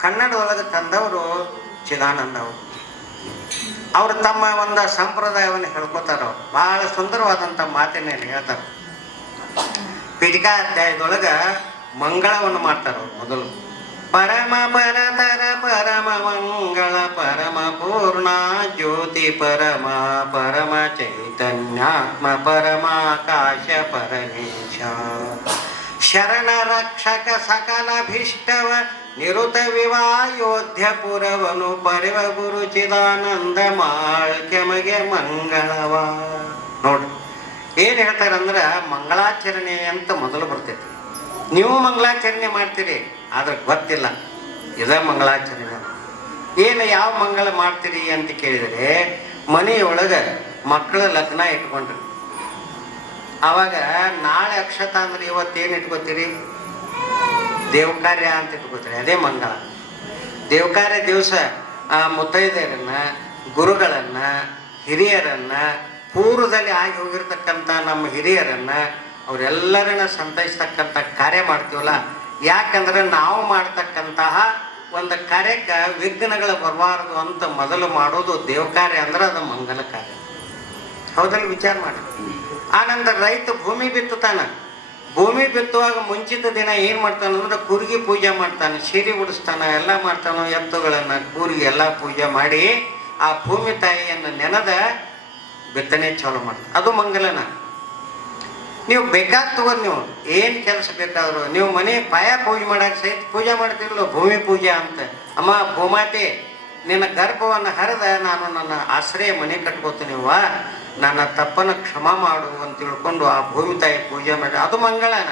ಕನ್ನಡ ಒಳಗೆ ತಂದವರು ಚಿದಾನಂದ ಅವರು. ಅವರು ತಮ್ಮ ಒಂದು ಸಂಪ್ರದಾಯವನ್ನು ಹೇಳ್ಕೊತಾರ ಬಹಳ ಸುಂದರವಾದಂಥ ಮಾತಿನ ಹೇಳ್ತಾರೆ. ಪಿಟಿಕಾ ಅಧ್ಯಾಯದೊಳಗೆ ಮಂಗಳವನ್ನು ಮಾಡ್ತಾರ ಮೊದಲು. ಪರಮ ಪರತರ ಪರಮ ಮಂಗಳ ಪರಮ ಪೂರ್ಣ ಜ್ಯೋತಿ ಪರಮ ಪರಮ ಚೈತನ್ಯಾತ್ಮ ಪರಮಾಕಾಶ ಪರಮೇಶ. ಶರಣ ರಕ್ಷಕ ಸಕಲಭೀಷ್ಟವ ನಿರುತ ವಿವಾಯೋಧ್ಯ ಪುರವನು ಪರಿವ ಗುರು ಚಿದಾನಂದ ಮಾಳ್ಕೆಮಗೆ ಮಂಗಳವ. ನೋಡ್ರಿ ಏನು ಹೇಳ್ತಾರಂದ್ರೆ ಮಂಗಳಾಚರಣೆ ಅಂತ ಮೊದಲು ಬರ್ತೈತಿ. ನೀವು ಮಂಗಳಾಚರಣೆ ಮಾಡ್ತೀರಿ. ಆದ್ರೆ ಗೊತ್ತಿಲ್ಲ. ಇದ ಮಂಗಳಾಚರಣೆ. ಏನು ಯಾವ ಮಂಗಳ ಮಾಡ್ತೀರಿ ಅಂತ ಕೇಳಿದರೆ, ಮನೆಯೊಳಗೆ ಮಕ್ಕಳ ಲಗ್ನ ಇಟ್ಕೊಂಡ್ರಿ. ಅವಾಗ ನಾಳೆ ಅಕ್ಷತ ಅಂದ್ರೆ ಇವತ್ತೇನು ಇಟ್ಕೋತೀರಿ? ದೇವಕಾರ್ಯ ಅಂತ ಇಟ್ಕೋತೀರಿ. ಅದೇ ಮಂಗಳ. ದೇವಕಾರ್ಯ ದಿವಸ ಮುತ್ತೈದೆಯರನ್ನ, ಗುರುಗಳನ್ನ, ಹಿರಿಯರನ್ನ, ಪೂರ್ವದಲ್ಲಿ ಆಗಿ ಹೋಗಿರ್ತಕ್ಕಂಥ ನಮ್ಮ ಹಿರಿಯರನ್ನ, ಅವರೆಲ್ಲರನ್ನ ಸಂತೈಸ್ತಕ್ಕಂಥ ಕಾರ್ಯ ಮಾಡ್ತೀವಲ್ಲ ಯಾಕಂದ್ರೆ ನಾವು ಮಾಡ್ತಕ್ಕಂತಹ ಒಂದು ಕಾರ್ಯಕ್ಕೆ ವಿಘ್ನಗಳು ಬರಬಾರದು ಅಂತ ಮೊದಲು ಮಾಡೋದು ದೇವ ಕಾರ್ಯ ಅಂದ್ರೆ ಅದು ಮಂಗಲ ಕಾರ್ಯ. ಹೌದಲ್ಲಿ ವಿಚಾರ ಮಾಡಿ. ಆನಂತರ ರೈತ ಭೂಮಿ ಬಿತ್ತುತ್ತಾನ ಭೂಮಿ ಬಿತ್ತುವಾಗ ಮುಂಚಿತ ದಿನ ಏನು ಮಾಡ್ತಾನೆ ಅಂದ್ರೆ ಕೂರ್ಗಿ ಪೂಜೆ ಮಾಡ್ತಾನೆ, ಸೀರೆ ಉಡಿಸ್ತಾನೆ, ಎಲ್ಲ ಮಾಡ್ತಾನ, ಎತ್ತುಗಳನ್ನು ಕೂರ್ಗಿ ಎಲ್ಲ ಪೂಜೆ ಮಾಡಿ ಆ ಭೂಮಿ ತಾಯಿಯನ್ನು ನೆನೆದ ಬಿತ್ತನೆ ಚಾಲು ಮಾಡ್ತಾನೆ. ಅದು ಮಂಗಲನ. ನೀವು ಬೇಕಾದ ತಗೋರಿ ನೀವು, ಏನು ಕೆಲಸ ಬೇಕಾದರೂ, ನೀವು ಮನೆ ಪಾಯ ಪೂಜೆ ಮಾಡಕ್ಕೆ ಸಹಿತ ಪೂಜೆ ಮಾಡ್ತಿರಲ್ಲ, ಭೂಮಿ ಪೂಜೆ ಅಂತ. ಅಮ್ಮ, ಭೂಮಾತೆ, ನಿನ್ನ ಗರ್ಭವನ್ನು ಹರಿದ ನಾನು ನನ್ನ ಆಶ್ರಯ ಮನೆ ಕಟ್ಕೋತೀನಿ ಅವ್ವ. ನನ್ನ ತಪ್ಪನ್ನು ಕ್ಷಮ ಮಾಡು ಅಂತ ತಿಳ್ಕೊಂಡು ಆ ಭೂಮಿ ತಾಯಿ ಪೂಜೆ ಮಾಡಿ, ಅದು ಮಂಗಳನ.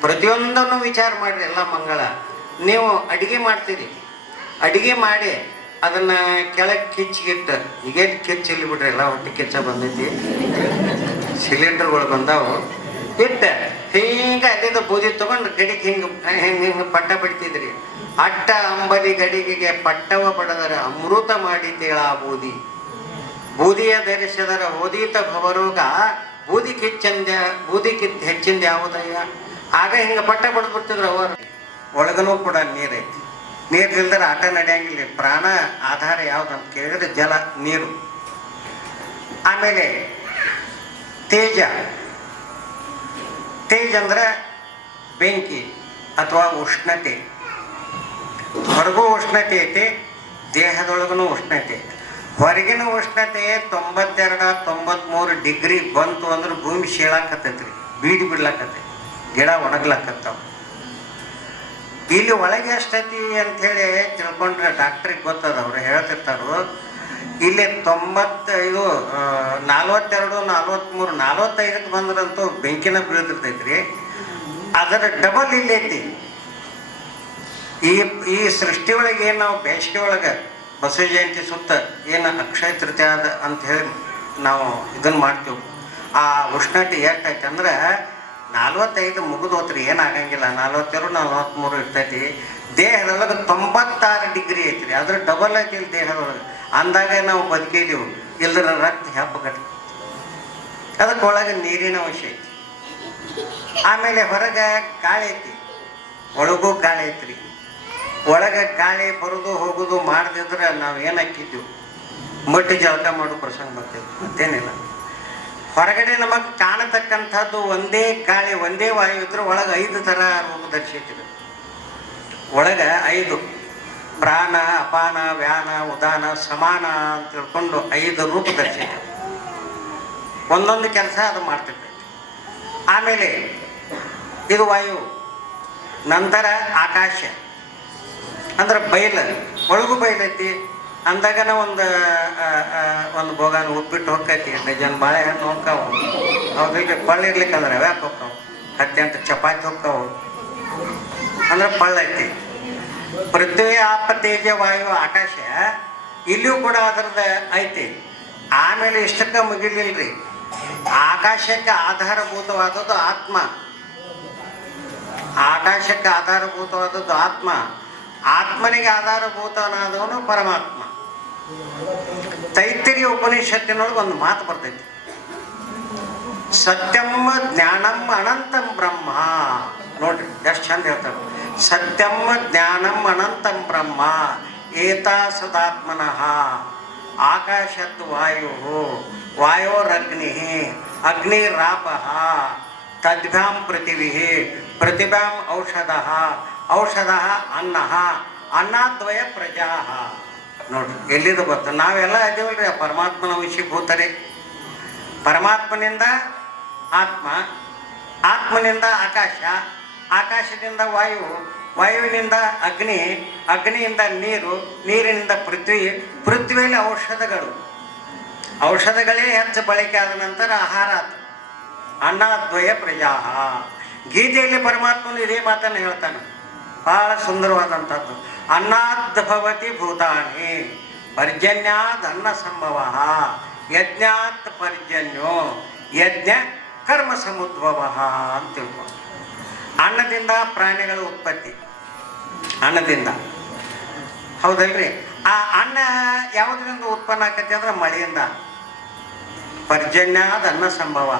ಪ್ರತಿಯೊಂದನ್ನು ವಿಚಾರ ಮಾಡಿರಿ, ಎಲ್ಲ ಮಂಗಳ. ನೀವು ಅಡುಗೆ ಮಾಡ್ತೀರಿ. ಅಡುಗೆ ಮಾಡಿ ಅದನ್ನು ಕೆಳಗೆ ಕಿಚ್ಚಿಗಿಟ್ಟು. ಈಗೇನು ಕಿಚ್ಚಿಲ್ಲಿ ಬಿಡ್ರಿ, ಎಲ್ಲ ಒಟ್ಟು ಕಿಚ್ಚ ಬಂದೈತಿ. ಸಿಲಿಂಡರ್ಗಳು ಬಂದಾವು. ಇಟ್ಟ. ಹಿಂಗ ಅಲ್ಲಿಂದ ಬೂದಿ ತಗೊಂಡು ಗಡಿಗೆ ಹಿಂಗ ಹಿಂಗ ಹಿಂಗ ಪಟ್ಟ ಬಿಡ್ತಿದ್ರಿ. ಅಟ್ಟ ಅಂಬಲಿ ಗಡಿಗೆಗೆ ಪಟ್ಟವ ಬಡದರ ಅಮೃತ ಮಾಡಿ ಆ ಬೂದಿ. ಬೂದಿಯ ಧರಿಸಿದರ ಓದೀತ ಭವರೋಗ ಬೂದಿ ಕಿಚ್ಚಂದ, ಬೂದಿ ಕಿತ್ ಹೆಚ್ಚಿಂದ ಯಾವುದಯ್ಯ? ಆಗ ಹಿಂಗ ಪಟ್ಟ ಬಡ್ದು ಬಿಡ್ತಿದ್ರು ಅವರು. ಒಳಗನೂ ಕೂಡ ನೀರೈತಿ. ನೀರು ಇಲ್ದರೆ ಆಟ ನಡೆಯಂಗಿಲ್ಲ. ಪ್ರಾಣ, ಆಧಾರ ಯಾವ್ದಂತ ಕೇಳಿದ್ರೆ ಜಲ, ನೀರು. ಆಮೇಲೆ ತೇಜ. ತೇಜ ಅಂದ್ರೆ ಬೆಂಕಿ ಅಥವಾ ಉಷ್ಣತೆ. ಹೊರಗೂ ಉಷ್ಣತೆ ಐತಿ ದೇಹದೊಳಗೂ ಉಷ್ಣತೆ. ಐತಿ ಹೊರಗಿನ ಉಷ್ಣತೆ ತೊಂಬತ್ತೆರಡ, ತೊಂಬತ್ಮೂರು ಡಿಗ್ರಿ ಬಂತು ಅಂದ್ರೆ ಭೂಮಿ ಶೀಳಾಕತ್ತೈತ್ರಿ ಬೀಡಿ ಬಿಡ್ಲಾಕತ್ತೈತಿ, ಗಿಡ ಒಣಗ್ಲಾಕತ್ತಾವ. ಇಲ್ಲಿ ಒಳಗೆ ಎಷ್ಟೈತಿ ಅಂಥೇಳಿ ತಿಳ್ಕೊಂಡ್ರೆ ಡಾಕ್ಟ್ರಿಗೆ ಗೊತ್ತದ, ಅವ್ರು ಹೇಳ್ತಿರ್ತಾರು ಇಲ್ಲಿ ತೊಂಬತ್ತೈದು ನಲ್ವತ್ತೆರಡು ನಲ್ವತ್ತ್ಮೂರು ನಲ್ವತ್ತೈದಕ್ಕೆ ಬಂದ್ರಂತೂ ಬೆಂಕಿನ ಬೀಳ್ತಿರ್ತೈತ್ರಿ ಅದರ ಡಬಲ್ ಇಲ್ಲಿ ಐತಿ. ಈ ಈ ಸೃಷ್ಟಿ ಒಳಗೆ ಏನು ನಾವು ಬೇಸಿಗೆ ಒಳಗೆ ಬಸವ ಜಯಂತಿ ಸುತ್ತ ಏನು ಅಕ್ಷಯ ತೃತೀಯ ಅದ ಅಂತ ಹೇಳಿ ನಾವು ಇದನ್ನು ಮಾಡ್ತೀವಿ. ಆ ಉಷ್ಣತೆ ಎಷ್ಟೈತೆ ಅಂದ್ರೆ ನಲ್ವತ್ತೈದು ಮುಗಿದೋತ್ರಿ ಏನಾಗಂಗಿಲ್ಲ ನಲ್ವತ್ತೆರಡು ನಲ್ವತ್ತ್ಮೂರು ಇರ್ತೈತಿ. ದೇಹದೊಳಗೆ ತೊಂಬತ್ತಾರು ಡಿಗ್ರಿ ಐತ್ರಿ ಅದ್ರ ಡಬಲ್ ಐತಿ ದೇಹದೊಳಗೆ. ಅಂದಾಗ ನಾವು ಬದುಕಿದೀವಿ. ಇಲ್ಲದ್ರ ರಕ್ತ ಹೆಪ್ಪಗಟ್ಟಿ ಅದಕ್ಕೆ ಒಳಗೆ ನೀರಿನ ಅಂಶ ಐತಿ. ಆಮೇಲೆ ಹೊರಗೆ ಗಾಳಿ ಐತಿ. ಒಳಗೂ ಗಾಳಿ ಐತ್ರಿ ಒಳಗೆ ಗಾಳಿ ಬರೋದು ಹೋಗೋದು ಮಾಡದಿದ್ರೆ ನಾವು ಏನು ಹಾಕಿದ್ವಿ ಮಟ್ಟಿ ಜಳಕ ಮಾಡೋ ಪ್ರಸಂಗ ಬರ್ತೈತಿ. ಮತ್ತೇನಿಲ್ಲ. ಹೊರಗಡೆ ನಮಗೆ ಕಾಣತಕ್ಕಂಥದ್ದು ಒಂದೇ ಗಾಳಿ, ಒಂದೇ ವಾಯು ಇದ್ರೆ ಒಳಗೆ ಐದು ಥರ ರೂಪ ಧರಿಸಿಟ್ಟಿದೆ ಒಳಗೆ ಐದು. ಪ್ರಾಣ, ಅಪಾನ, ವ್ಯಾನ, ಉದಾನ, ಸಮಾನ ಅಂತ ತಿಳ್ಕೊಂಡು ಐದು ರೂಪ ಧರಿಸಿದೆ ಒಂದೊಂದು ಕೆಲಸ ಅದು ಮಾಡ್ತಿರ್ತೈತಿ ಆಮೇಲೆ ಇದು ವಾಯು, ನಂತರ ಆಕಾಶ, ಅಂದ್ರೆ ಬಯಲ. ಒಳಗು ಬಯಲೈತಿ ಅಂದಾಗನ ಒಂದು ಒಂದು ಬೋಗಾನ ಉಪ್ಪಿಟ್ಟು ಹೊಕ್ಕೈತಿ. ಡಜನ್ ಬಾಳೆಹಣ್ಣು ಹೊಕ್ಕಾವು. ಅವ್ರಿಗೆ ಅಂದ್ರೆ ಅವ್ಯಾಕೆ ಹೊಕ್ಕಾವು ಹತ್ತೆಂಟು ಚಪಾತಿ ಹೊಕ್ಕಾವು. ಅಂದ್ರೆ ಪಳ್ಳ ಐತಿ. ಪೃಥ್ವಿ ಆಪ ತೇಜ ವಾಯು, ಆಕಾಶ, ಇಲ್ಲಿಯೂ ಕೂಡ ಅದರದ ಐತಿ. ಆಮೇಲೆ ಇಷ್ಟಕ್ಕೆ ಮುಗಿಲಿಲ್ರಿ. ಆಕಾಶಕ್ಕೆ ಆಧಾರಭೂತವಾದದ್ದು ಆತ್ಮ. ಆಕಾಶಕ್ಕೆ ಆಧಾರಭೂತವಾದದ್ದು ಆತ್ಮ. ಆತ್ಮನಿಗೆ ಆಧಾರಭೂತನಾದವನು ಪರಮಾತ್ಮ. ತೈತಿರಿಯ ಉಪನಿಷತ್ತಿನೊಳಗೆ ಒಂದು ಮಾತು ಬರ್ತೈತಿ. ಸತ್ಯಂ ಜ್ಞಾನಂ ಅನಂತಂ ಬ್ರಹ್ಮ. ನೋಡ್ರಿ, ಎಷ್ಟು ಚಂದ ಹೇಳ್ತಾರೆ. ಸತ್ಯಂ ಜ್ಞಾನಂ ಅನಂತಂ ಬ್ರಹ್ಮ, ಏತಾ ಸದಾತ್ಮನಃ. ಆಕಾಶತ್ ವಾಯು, ವಾಯೋರಗ್ನಿ, ಅಗ್ನಿರಾಪ. ತದ್ಭ್ಯಾಂ ಪೃಥಿವಿ ಪ್ರತಿಭಾಂ ಔಷಧ ಔಷಧ ಅನ್ನ, ಅನ್ನದ್ವಯ ಪ್ರಜಾ. ನೋಡ್ರಿ, ಎಲ್ಲಿದು ಗೊತ್ತು? ನಾವೆಲ್ಲ ಇದೀವಲ್ರಿ ಪರಮಾತ್ಮನ ವಿಷಯಭೂತರೇ. ಪರಮಾತ್ಮನಿಂದ ಆತ್ಮ, ಆತ್ಮನಿಂದ ಆಕಾಶ ಆಕಾಶದಿಂದ ವಾಯು, ವಾಯುವಿನಿಂದ ಅಗ್ನಿ, ಅಗ್ನಿಯಿಂದ ನೀರು, ನೀರಿನಿಂದ ಪೃಥ್ವಿ, ಪೃಥ್ವಿಯಲ್ಲಿ ಔಷಧಗಳು. ಔಷಧಗಳೇ ಹೆಚ್ಚು ಬಳಕೆ ಆದ ನಂತರ ಆಹಾರ ಅನ್ನದ್ವಯ ಪ್ರಜಾ ಗೀತೆಯಲ್ಲಿ ಪರಮಾತ್ಮನು ಇದೇ ಮಾತನ್ನು ಹೇಳ್ತಾನೆ. ಬಹಳ ಸುಂದರವಾದಂಥದ್ದು. ಅನ್ನದ್ಭವತಿ ಭೂತಾನಿ ಪರ್ಜನ್ಯಾದ್ ಅನ್ನ ಸಂಭವ. ಯಜ್ಞಾತ್ ಪರ್ಜನ್ಯೋ, ಯಜ್ಞ ಕರ್ಮ ಸಮುದ್ಭವ ಅಂತ ತಿಳ್ಕೊ. ಅನ್ನದಿಂದ ಪ್ರಾಣಿಗಳ ಉತ್ಪತ್ತಿ. ಅನ್ನದಿಂದ. ಹೌದಲ್ರಿ? ಆ ಅನ್ನ ಯಾವುದರಿಂದ ಉತ್ಪನ್ನ ಆಕತಿ ಅಂದ್ರೆ ಮಳೆಯಿಂದ. ಪರ್ಜನ್ಯಾದ ಅನ್ನ ಸಂಭವ.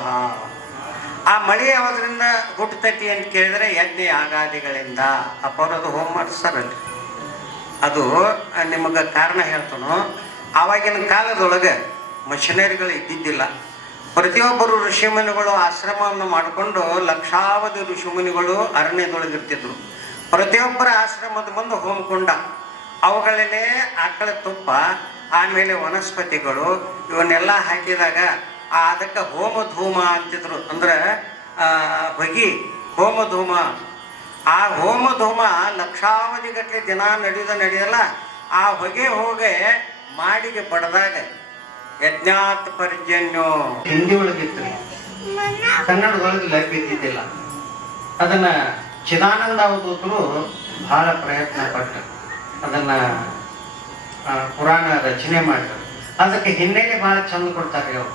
ಆ ಮಳೆ ಯಾವುದರಿಂದ ಹುಟ್ಟತೈತಿ ಅಂತ ಕೇಳಿದ್ರೆ ಯಜ್ಞ ಆಗಾದಿಗಳಿಂದ. ಅಪರದು ಹೋಮ್ ಮಾಡಿಸ್ತಾರಲ್ರಿ ಅದು ನಿಮಗೆ ಕಾರಣ ಹೇಳ್ತಾನೋ. ಆವಾಗಿನ ಕಾಲದೊಳಗೆ ಮಷಿನರಿಗಳು ಇದ್ದಿದ್ದಿಲ್ಲ. ಪ್ರತಿಯೊಬ್ಬರು ಋಷಿಮುನಿಗಳು ಆಶ್ರಮವನ್ನು ಮಾಡಿಕೊಂಡು ಲಕ್ಷಾವಧಿ ಋಷಿಮುನಿಗಳು ಅರಣ್ಯದೊಳಗಿರ್ತಿದ್ರು ಪ್ರತಿಯೊಬ್ಬರ ಆಶ್ರಮದ ಮುಂದೆ ಹೋಮಕೊಂಡ ಅವುಗಳಲ್ಲೇ ಆಕಳ ತುಪ್ಪ, ಆಮೇಲೆ ವನಸ್ಪತಿಗಳು, ಇವನ್ನೆಲ್ಲ ಹಾಕಿದಾಗ ಅದಕ್ಕೆ ಹೋಮ ಧೂಮ ಅಂತಿದ್ರು. ಅಂದ್ರೆ ಹೊಗಿ ಹೋಮ ಧೂಮ ಆ ಹೋಮ ಧೂಮ ಲಕ್ಷಾವಧಿ ಗಟ್ಟಲೆ ದಿನ ನಡೆಯೋದ ನಡೆಯಲ್ಲ, ಆ ಹೊಗೆ ಹೋಗೆ, ಮಾಡಿಗೆ ಬಡದಾಗ ಯಜ್ಞಾತ್ ಪರ್ಜನ್ಯು. ಹಿಂದಿ ಒಳಗಿತ್ತು ಕನ್ನಡದೊಳಗೆ ಲಭ್ಯ ಇದ್ದಿದ್ದಿಲ್ಲ ಅದನ್ನ ಚಿದಾನಂದ ಅವಧೂತರು ಬಹಳ ಪ್ರಯತ್ನ ಪಟ್ಟರು. ಅದನ್ನ ಪುರಾಣ ರಚನೆ ಮಾಡಿದ್ರು. ಅದಕ್ಕೆ ಹಿನ್ನೆಲೆ ಬಹಳ ಚಂದ ಕೊಡ್ತಾರೆ ಅವರು.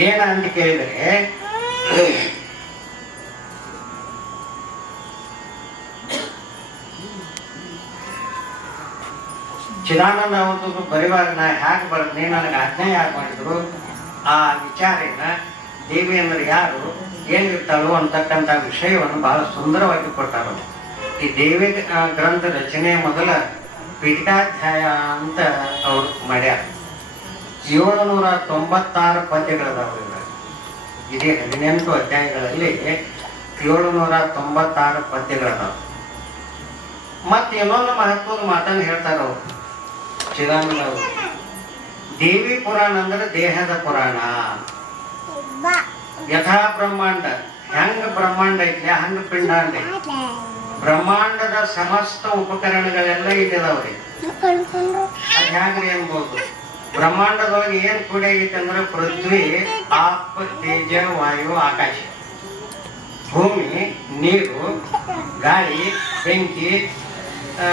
ಏನ ಅಂತ ಕೇಳಿದ್ರೆ ಚಿದಾನಂದ ಅವರು ನಾ ಹ್ಯಾಗೆ ಬರೆದ್ನಿ ನನಗೆ ಆಜ್ಞೆ ಯಾಕೆ ಮಾಡಿದ್ರು? ಆ ವಿಚಾರೇನ ದೇವಿ ಅಂದ್ರೆ ಯಾರು? ಏನಿರ್ತಾಳು ಅಂತಕ್ಕಂಥ ವಿಷಯವನ್ನು ಬಹಳ ಸುಂದರವಾಗಿ ಕೊಟ್ಟಾರ ಈ ದೇವಿ ಗ್ರಂಥ ರಚನೆಯ ಮೊದಲ ಪೀಠಾಧ್ಯಾಯ ಅಂತ ಅವರು ಮಾಡ್ಯಾರ. ಏಳುನೂರ ತೊಂಬತ್ತಾರು ಪದ್ಯಗಳದಾವ ಇದೇ ಹದಿನೆಂಟು ಅಧ್ಯಾಯಗಳಲ್ಲಿ ಏಳುನೂರ ತೊಂಬತ್ತಾರು ಪದ್ಯಗಳದಾವ ಮತ್ತೆ ಇನ್ನೊಂದು ಮಹತ್ವದ ಮಾತನ್ನು ಹೇಳ್ತಾರೆ ಅವರು. ಚಿದಾನಂದ ಅವರು ದೇವಿ ಪುರಾಣ ಅಂದ್ರೆ ದೇಹದ ಪುರಾಣ ಯಥಾ ಬ್ರಹ್ಮಾಂಡ ಹೆಂಗ ಬ್ರಹ್ಮಾಂಡ ಐತಿ ಹಂಗ ಪಿಂಡಾಂಡ ಐತಿ ಬ್ರಹ್ಮಾಂಡದ ಸಮಸ್ತ ಉಪಕರಣಗಳೆಲ್ಲ ಇಲ್ಲಿದಾವ್ರಿ ಅದ್ ಹ್ಯಾಂಗ್ರಿ ಅನ್ಬೋದು ಬ್ರಹ್ಮಾಂಡದೊಳಗೆ ಏನ್ ಕೂಡಿ ಆಗೈತೆ ಅಂದ್ರೆ ಪೃಥ್ವಿ ಆಪ್ ತೇಜ ವಾಯು ಆಕಾಶ ಭೂಮಿ ನೀರು ಗಾಳಿ ಬೆಂಕಿ ಆ,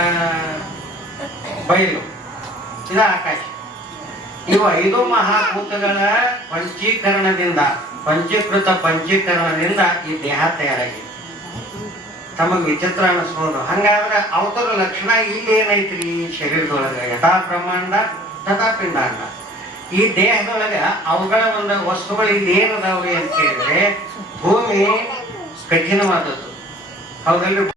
ಬಯಲು ಇದ ಆಕಾಶ ಇವು ಐದು ಮಹಾಭೂತಗಳ ಪಂಚೀಕರಣದಿಂದ, ಪಂಚೀಕೃತ ಪಂಚೀಕರಣದಿಂದ ಈ ದೇಹ ತಯಾರಾಗಿದೆ. ತಮಗೆ ವಿಚಿತ್ರ ಅನಿಸ್ಬೋದು. ಹಂಗಾದ್ರೆ ಅವತರ ಲಕ್ಷಣ ಇಲ್ಲಿ ಏನೈತ್ರಿ ಶರೀರದೊಳಗ? ಯಥಾ ಬ್ರಹ್ಮಾಂಡ, ತಥಾ ಪಿಂಡಾಂಡ. ಈ ದೇಹದೊಳಗ ಅವುಗಳ ಒಂದು ವಸ್ತುಗಳು ಇಲ್ಲಿ ಏನದಾವ್ರಿ ಅಂತ ಹೇಳಿದ್ರೆ ಭೂಮಿ ಕಠಿಣವಾದದ್ದು. ಹೌದಲ್ರಿ?